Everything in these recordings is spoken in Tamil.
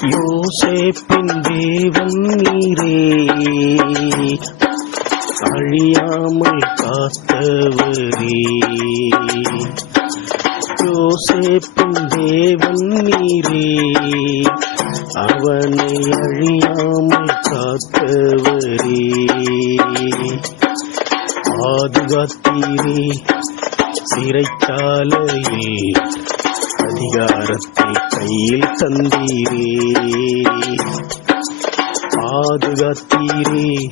யோசேப்பின் தேவன் நீரே. அழியாமல் காத்தவரே. யோசேப்பின் தேவன் நீரே. அவனை அழியாமல் காத்தவரே. பாதுகாத்தீரே சிறைச்சாலையில் அதிகாரத்தை கையில் தந்தீரே. பாதுகாத்தீரே.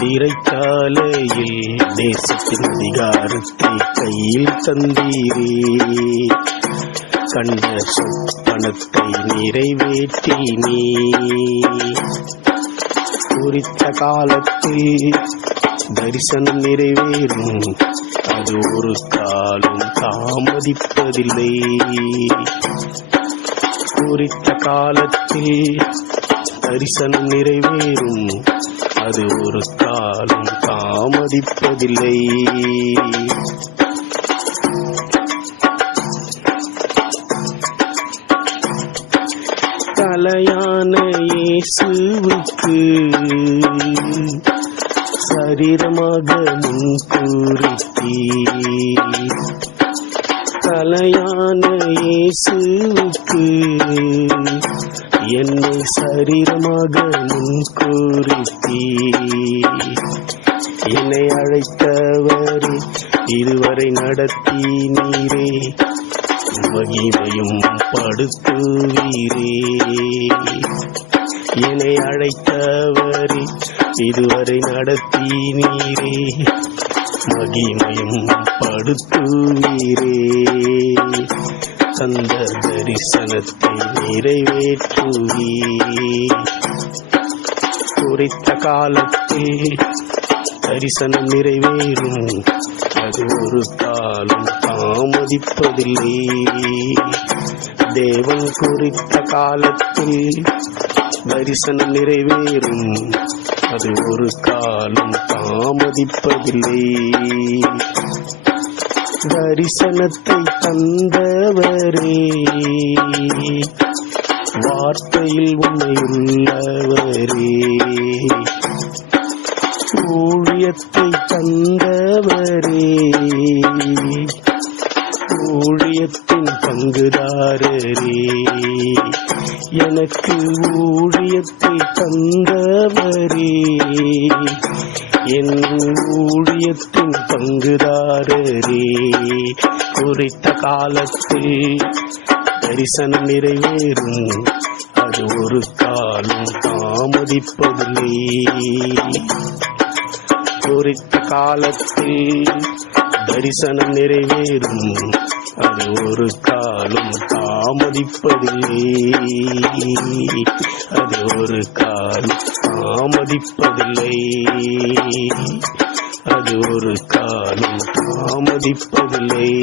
சிறைச்சாலையில் தேசத்தின் அதிகாரத்தை கையில் தந்தீரே. கண்ட சொப்பனத்தை நிறைவேற்றினே குறித்த காலத்தில் தரிசனம் நிறைவேறும். அது ஒரு காலம் தாமதிப்பதில்லை. குறித்த காலத்தில் தரிசனம் நிறைவேறும். அது ஒரு காலம் தாமதிப்பதில்லை. தலையான இயேசுவுக்கு சரீரமாக முன்கூறித்தீ தலையான இயேசுவுக்கு என்னை சரீரமாக முன்கூறித்தீ என்னை அழைத்தவரே இதுவரை நடத்தி நீரே மகிமையும் படுத்துவீரே. என்னை அழைத்தவரே இதுவரை நடத்தி நீரே மகிமையும் படுத்துவீரே தந்த தரிசனத்தை நிறைவேற்றுவீர் குறித்த காலத்தில் தரிசனம் நிறைவேறும். அது ஒரு காலம் தாமதிப்பதில்லை. தேவன் குறித்த காலத்தில் தரிசனம் நிறைவேறும். அது ஒரு காலம் தாமதிப்பதில்லை. தரிசனத்தை தந்தவரே வார்த்தையில் உண்மையுள்ளவரே ஊழியத்தை தந்தவரே ஊழியத்தின் பங்குதாரரே. எனக்கு ஊழியத்தை தந்தவரே. என் ஊழியத்தின் பங்குதாரரே. குறித்த காலத்தில் தரிசனம் நிறைவேறும். அது ஒரு காலம் தாமதிப்பதில்லை. குறித்த காலத்தில் தரிசனம் நிறைவேறும். அது ஒரு காலம் தாமதிப்பதில்லை. அது ஒரு காலம் தாமதிப்பதில்லை. அது ஒரு காலம் தாமதிப்பதில்லை.